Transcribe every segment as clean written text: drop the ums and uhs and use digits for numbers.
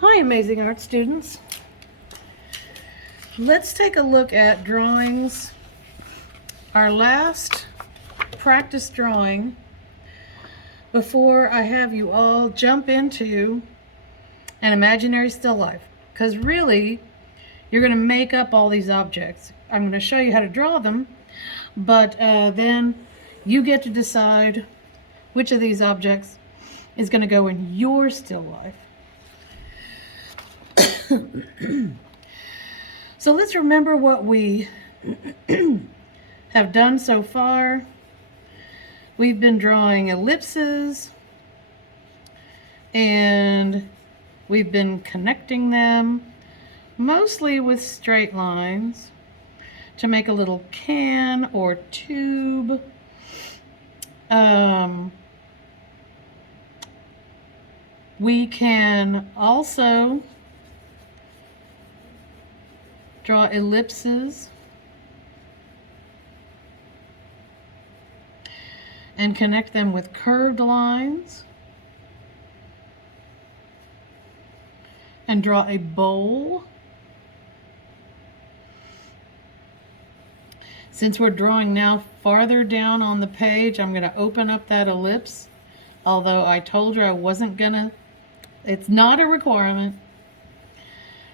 Hi, Amazing Art students. Let's take a look at drawings. Our last practice drawing before I have you all jump into an imaginary still life. Because really, you're going to make up all these objects. I'm going to show you how to draw them, but then you get to decide which of these objects is going to go in your still life. So let's remember what we have done so far. We've been drawing ellipses and we've been connecting them mostly with straight lines to make a little can or tube. We can also draw ellipses and connect them with curved lines and draw a bowl. Since we're drawing now farther down on the page, I'm going to open up that ellipse, although I told you I wasn't going to. It's not a requirement,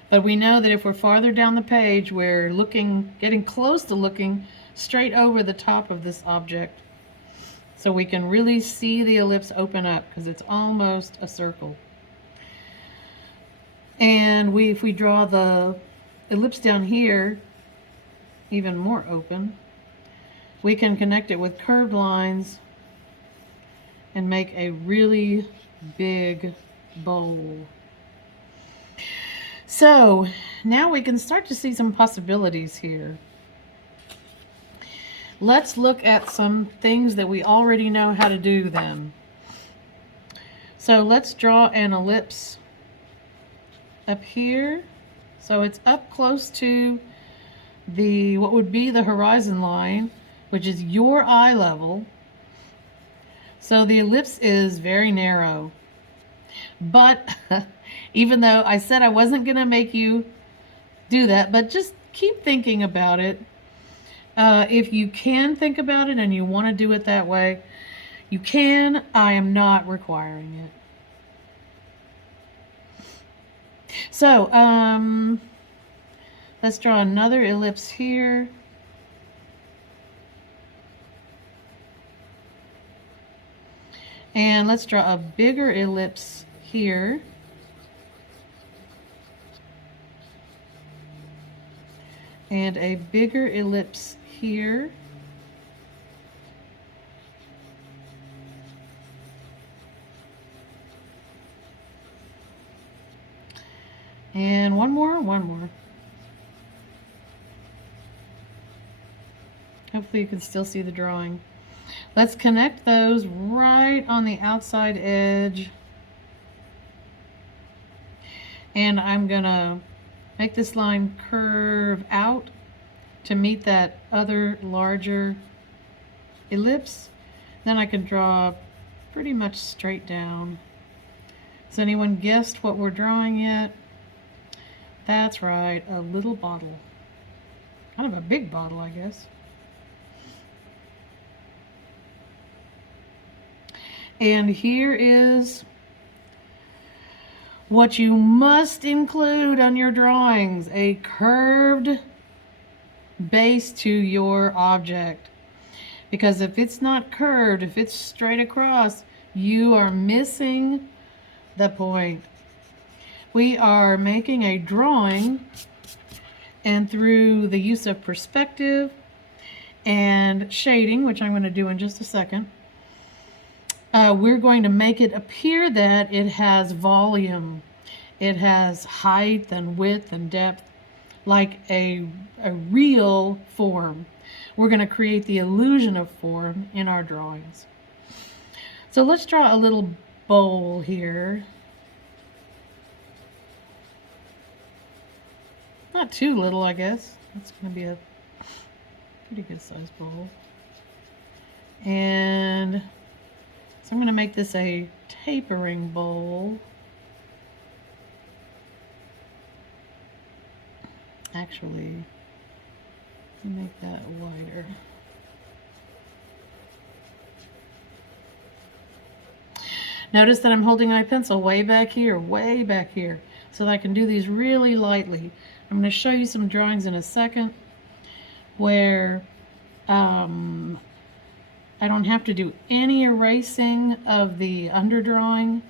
but we know that if we're farther down the page, we're getting close to looking straight over the top of this object. So we can really see the ellipse open up because it's almost a circle. And if we draw the ellipse down here, even more open, we can connect it with curved lines and make a really big bowl. So now we can start to see some possibilities here. Let's look at some things that we already know how to do then. So let's draw an ellipse up here. So it's up close to what would be the horizon line, which is your eye level. So the ellipse is very narrow. But even though I said I wasn't going to make you do that, but just keep thinking about it. If you can think about it and you want to do it that way, you can. I am not requiring it. So, let's draw another ellipse here. And let's draw a bigger ellipse here. And a bigger ellipse here. And one more. Hopefully you can still see the drawing. Let's connect those right on the outside edge. And I'm gonna make this line curve out to meet that other larger ellipse. Then I can draw pretty much straight down. Has anyone guessed what we're drawing yet? That's right, a little bottle. Kind of a big bottle, I guess. And here is what you must include on your drawings: a curved base to your object. Because if it's not curved, if it's straight across, you are missing the point. We are making a drawing, and through the use of perspective and shading, which I'm going to do in just a second, we're going to make it appear that it has volume. It has height and width and depth, like a real form. We're going to create the illusion of form in our drawings. So let's draw a little bowl here. Not too little, I guess. That's going to be a pretty good sized bowl. And so I'm going to make this a tapering bowl. Actually, make that wider. Notice that I'm holding my pencil way back here, so that I can do these really lightly. I'm going to show you some drawings in a second where I don't have to do any erasing of the underdrawing.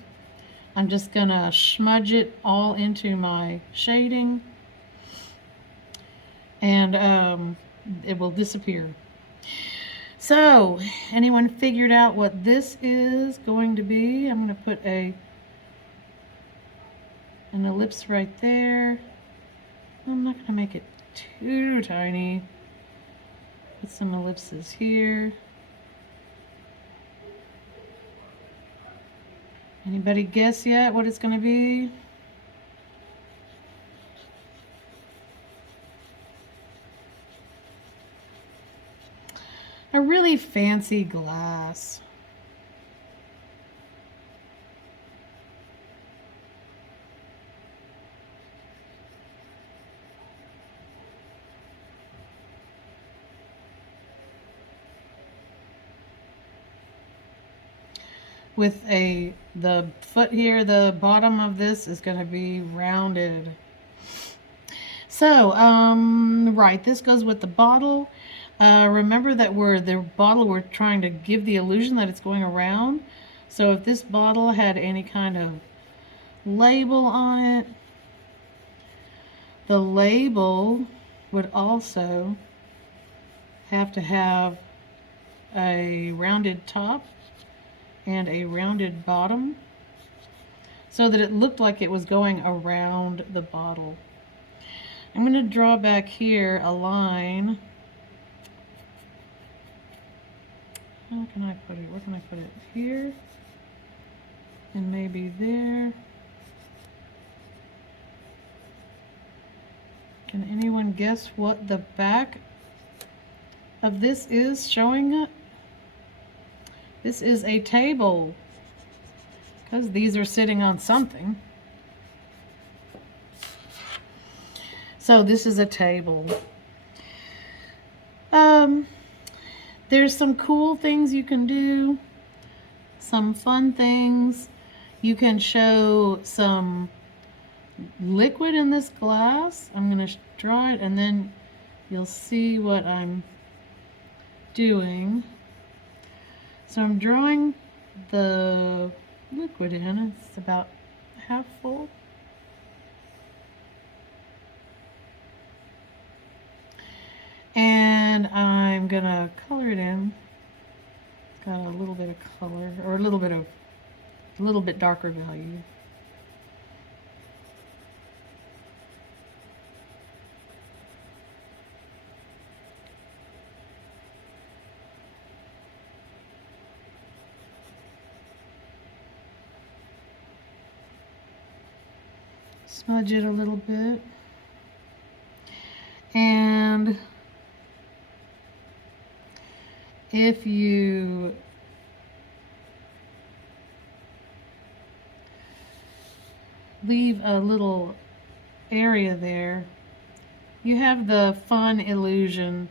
I'm just going to smudge it all into my shading, and it will disappear. So, anyone figured out what this is going to be? I'm going to put an ellipse right there. I'm not going to make it too tiny. Put some ellipses here. Anybody guess yet what it's going to be? A really fancy glass. With the foot here, the bottom of this is going to be rounded. So, right, this goes with the bottle. Remember that we're trying to give the illusion that it's going around. So if this bottle had any kind of label on it, the label would also have to have a rounded top and a rounded bottom so that it looked like it was going around the bottle. I'm going to draw back here a line. How can I put it? Where can I put it? Here. And maybe there. Can anyone guess what the back of this is showing it? This is a table, because these are sitting on something. So this is a table. There's some cool things you can do, some fun things. You can show some liquid in this glass. I'm going to draw it and then you'll see what I'm doing. So I'm drawing the liquid in. It's about half full. And I'm going to color it in. It's got a little bit of color, or a little bit darker value. Smudge it a little bit. And if you leave a little area there, you have the fun illusion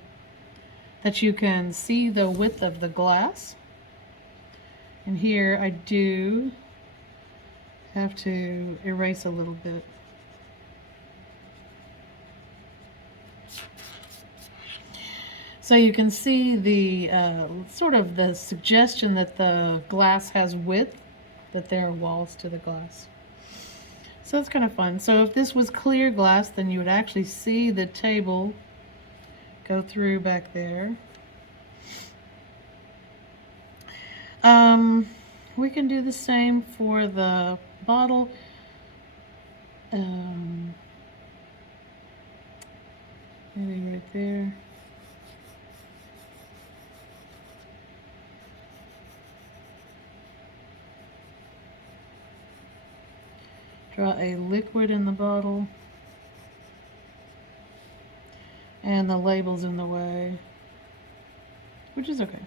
that you can see the width of the glass. And here I do have to erase a little bit. So you can see the sort of the suggestion that the glass has width, that there are walls to the glass. So that's kind of fun. So if this was clear glass, then you would actually see the table go through back there. We can do the same for the bottle. Maybe right there. Draw a liquid in the bottle, and the label's in the way, which is okay.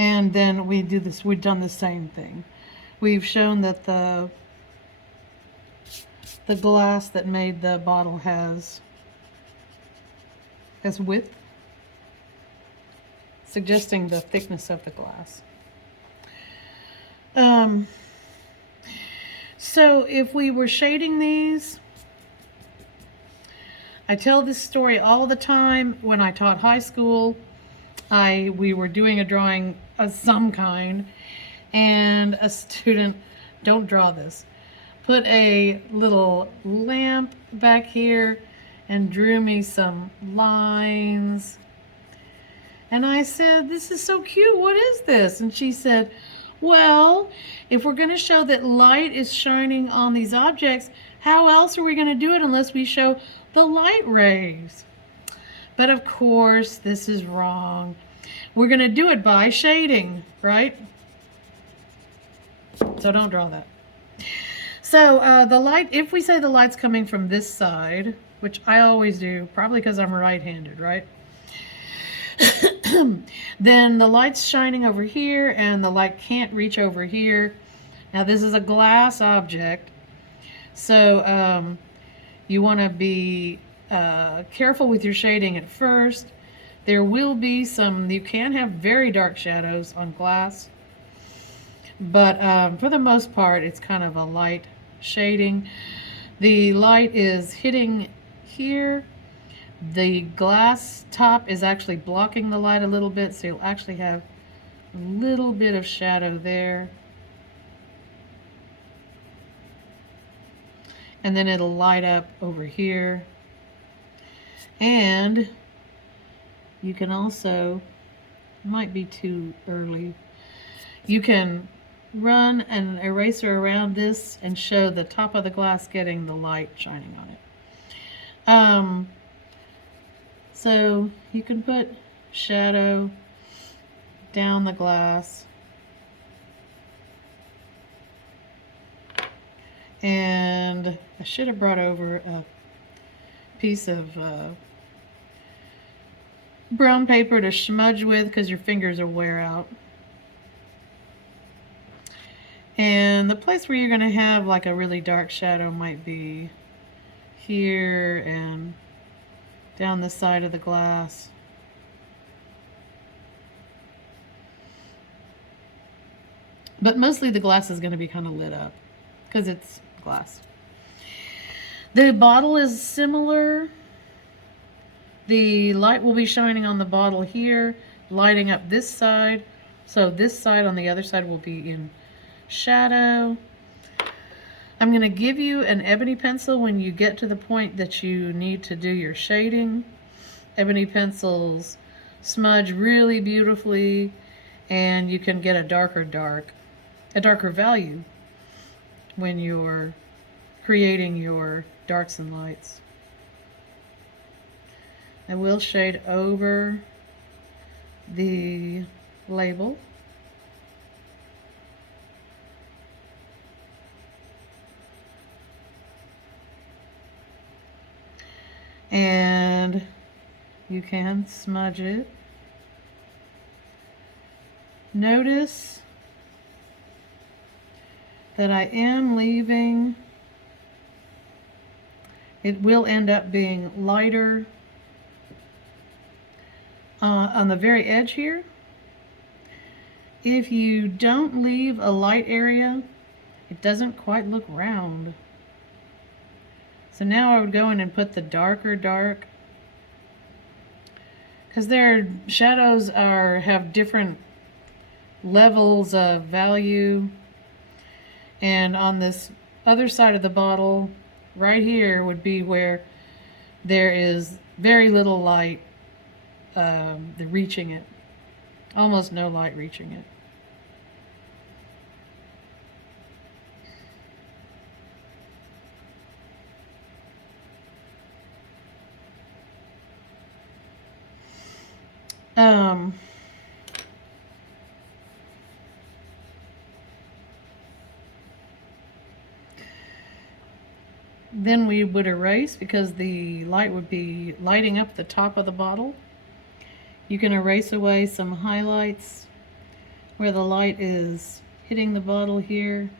And then we've done the same thing. We've shown that the glass that made the bottle has width, suggesting the thickness of the glass. So if we were shading these, I tell this story all the time. When I taught high school, we were doing a drawing of some kind, and a student, don't draw this, put a little lamp back here and drew me some lines. And I said, "This is so cute. What is this?" And she said, "Well, if we're going to show that light is shining on these objects, how else are we going to do it unless we show the light rays?" But of course, this is wrong. We're going to do it by shading, right? So don't draw that. So the light, if we say the light's coming from this side, which I always do, probably because I'm right-handed, right? Then the light's shining over here, and the light can't reach over here. Now this is a glass object, so you want to be careful with your shading at first. There will be some, you can have very dark shadows on glass, but for the most part it's kind of a light shading. The light is hitting here. The glass top is actually blocking the light a little bit, so you'll actually have a little bit of shadow there. And then it'll light up over here. And you can also, might be too early, you can run an eraser around this and show the top of the glass getting the light shining on it. So you can put shadow down the glass, and I should have brought over a piece of brown paper to smudge with, because your fingers will wear out. And the place where you're going to have like a really dark shadow might be here and down the side of the glass. But mostly the glass is going to be kind of lit up because it's glass. The bottle is similar. The light will be shining on the bottle here, lighting up this side. So this side on the other side will be in shadow. I'm going to give you an ebony pencil when you get to the point that you need to do your shading. Ebony pencils smudge really beautifully, and you can get a darker value when you're creating your darks and lights. I will shade over the label. And you can smudge it. Notice that I am leaving, it will end up being lighter on the very edge here. If you don't leave a light area, it doesn't quite look round. So now I would go in and put the darker dark, because their shadows have different levels of value. And on this other side of the bottle, right here, would be where there is very little light reaching it. Almost no light reaching it. Then we would erase, because the light would be lighting up the top of the bottle. You can erase away some highlights where the light is hitting the bottle here.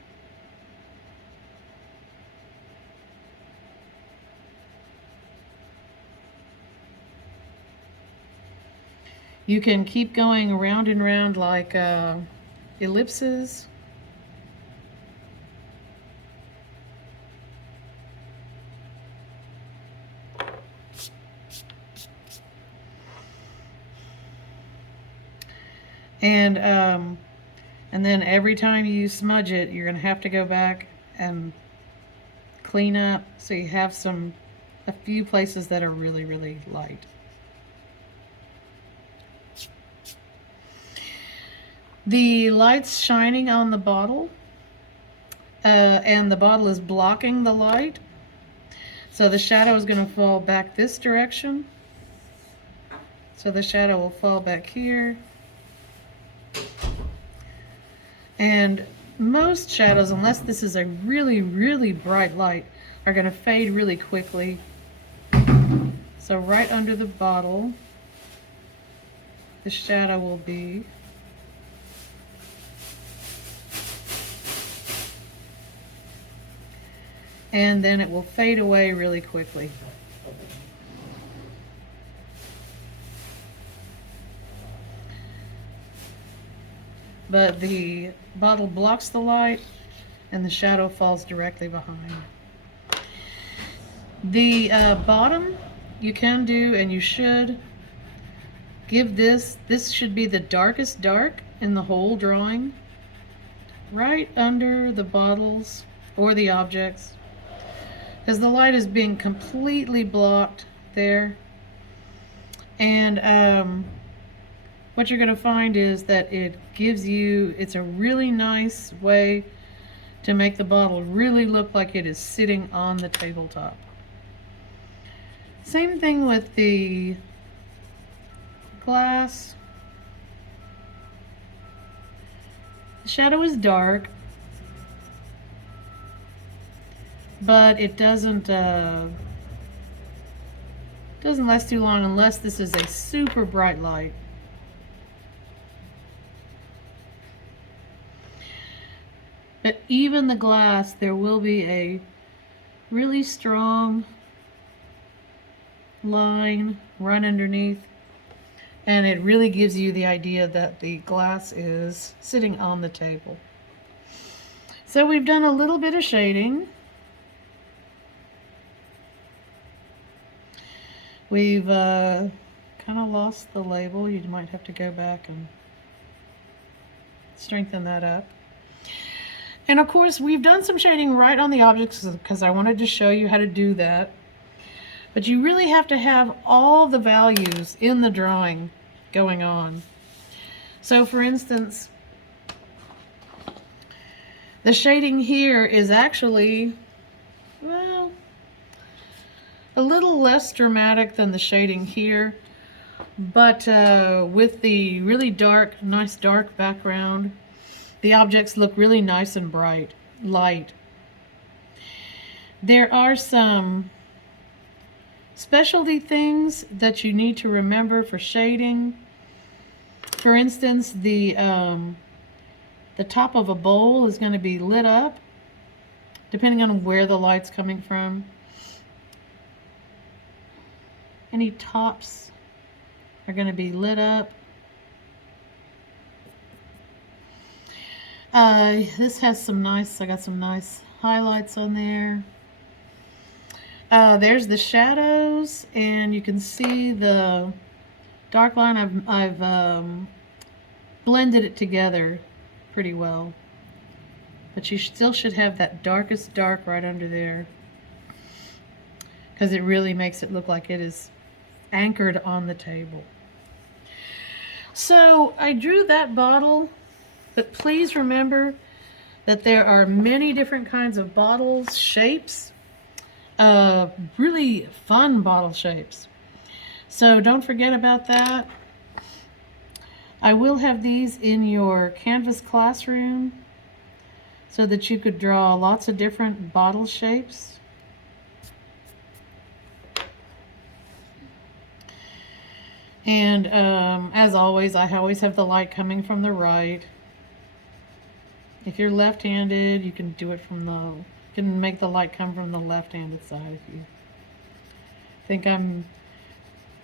You can keep going around and round like ellipses. And then every time you smudge it, you're going to have to go back and clean up so you have a few places that are really, really light. The light's shining on the bottle, and the bottle is blocking the light. So the shadow is going to fall back this direction. So the shadow will fall back here. And most shadows, unless this is a really, really bright light, are going to fade really quickly. So right under the bottle, the shadow will be. And then it will fade away really quickly. But the bottle blocks the light and the shadow falls directly behind. The bottom, you can do, and you should, give this should be the darkest dark in the whole drawing, right under the bottles or the objects, because the light is being completely blocked there. And what you're going to find is that it's a really nice way to make the bottle really look like it is sitting on the tabletop. Same thing with the glass. The shadow is dark, but it doesn't last too long unless this is a super bright light. But even the glass, there will be a really strong line run underneath, and it really gives you the idea that the glass is sitting on the table. So we've done a little bit of shading. We've kind of lost the label. You might have to go back and strengthen that up. And of course, we've done some shading right on the objects because I wanted to show you how to do that. But you really have to have all the values in the drawing going on. So for instance, the shading here is actually, well, a little less dramatic than the shading here. But with the really dark, nice dark background, the objects look really nice and bright, light. There are some specialty things that you need to remember for shading. For instance, the top of a bowl is going to be lit up, depending on where the light's coming from. Any tops are going to be lit up. This has I got some nice highlights on there. There's the shadows, and you can see the dark line. I've blended it together pretty well. But you still should have that darkest dark right under there, because it really makes it look like it is anchored on the table. So I drew that bottle. But please remember that there are many different kinds of bottles, shapes, really fun bottle shapes. So don't forget about that. I will have these in your Canvas classroom so that you could draw lots of different bottle shapes. And as always, I always have the light coming from the right. If you're left-handed, you can do it from you can make the light come from the left-handed side if you think I'm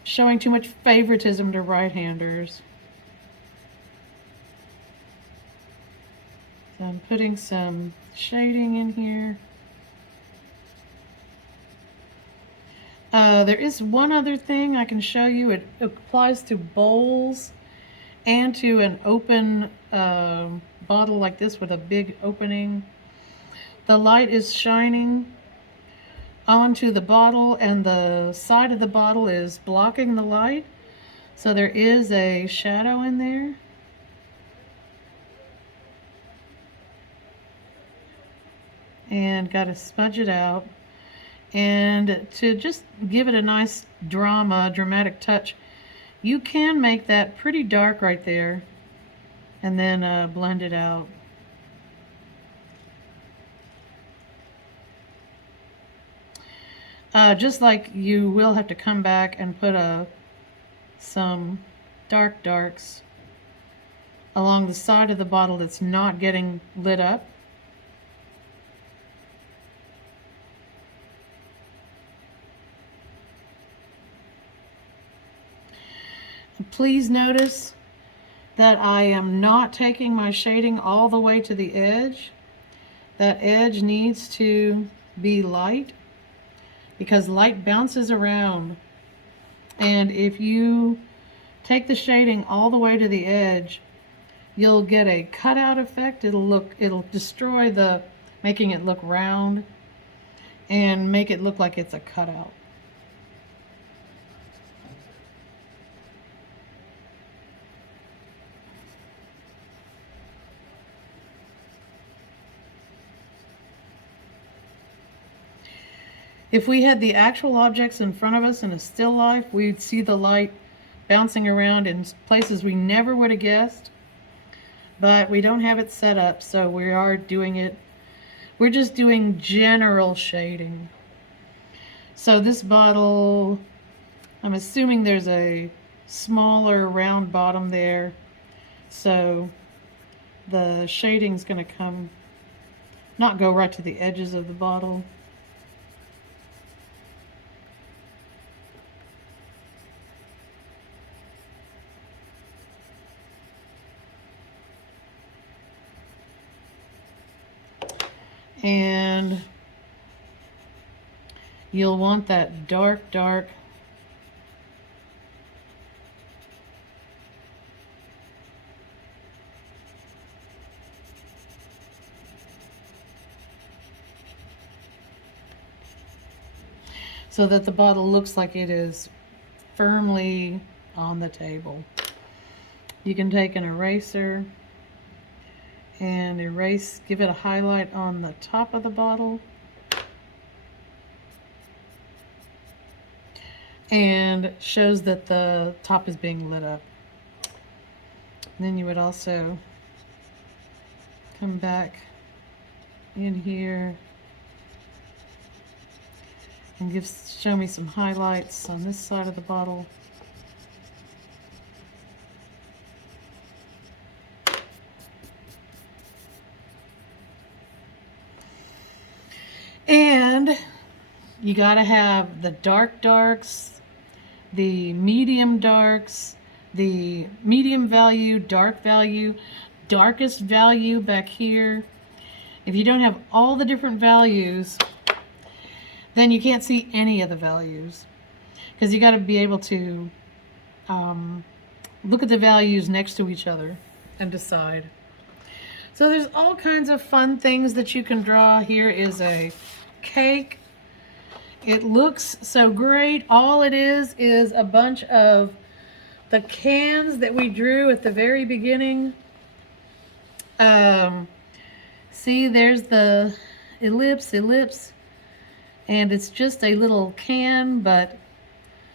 showing too much favoritism to right-handers. So I'm putting some shading in here. There is one other thing I can show you. It applies to bowls and to an open bottle like this with a big opening. The light is shining onto the bottle and the side of the bottle is blocking the light. So there is a shadow in there. And got to smudge it out. And to just give it a nice dramatic touch, you can make that pretty dark right there and then blend it out. Just like you will have to come back and put some darks along the side of the bottle that's not getting lit up. Please notice that I am not taking my shading all the way to the edge. That edge needs to be light because light bounces around. And if you take the shading all the way to the edge, you'll get a cutout effect. It'll destroy making it look round and make it look like it's a cutout. If we had the actual objects in front of us in a still life, we'd see the light bouncing around in places we never would have guessed. But we don't have it set up, so we are doing it. We're just doing general shading. So this bottle, I'm assuming there's a smaller round bottom there. So the shading's going to not go right to the edges of the bottle. And you'll want that dark so that the bottle looks like it is firmly on the table. You can take an eraser and give it a highlight on the top of the bottle. And shows that the top is being lit up. And then you would also come back in here and show me some highlights on this side of the bottle. And you gotta have the darks, the medium darks, the medium value, dark value, darkest value back here. If you don't have all the different values, then you can't see any of the values, because you got to be able to look at the values next to each other and decide. So there's all kinds of fun things that you can draw. Here is a cake. It looks so great. All it is a bunch of the cans that we drew at the very beginning. See, there's the ellipse, and it's just a little can, but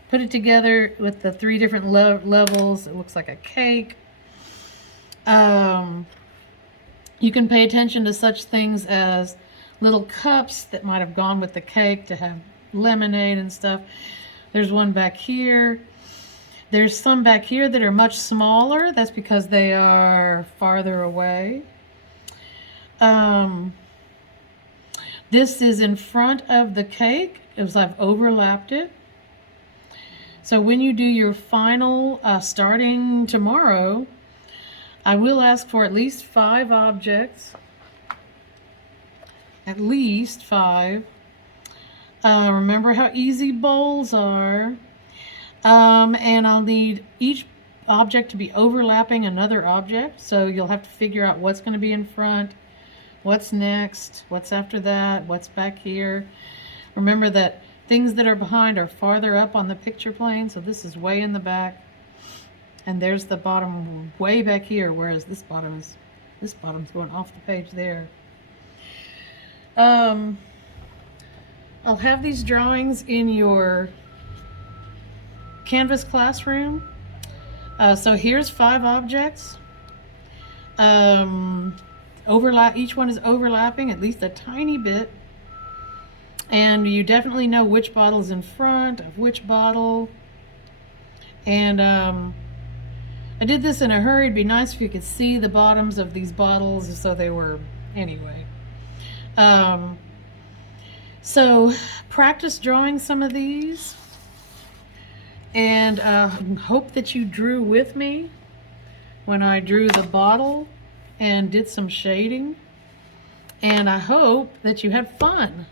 put it together with the 3 different levels. It looks like a cake. You can pay attention to such things as little cups that might have gone with the cake to have lemonade and stuff. There's one back here. There's some back here that are much smaller. That's because they are farther away. This is in front of the cake as I've overlapped it. So when you do your final, starting tomorrow, I will ask for at least 5 objects. At least 5. Remember how easy bowls are. And I'll need each object to be overlapping another object. So you'll have to figure out what's going to be in front, what's next, what's after that, what's back here. Remember that things that are behind are farther up on the picture plane, so this is way in the back. And there's the bottom way back here, whereas this bottom's going off the page there. I'll have these drawings in your Canvas classroom. So here's 5 objects. Each one is overlapping at least a tiny bit. And you definitely know which bottle's in front of which bottle. And I did this in a hurry. It'd be nice if you could see the bottoms of these bottles, so they were, anyway. So practice drawing some of these, and hope that you drew with me when I drew the bottle and did some shading. And I hope that you had fun.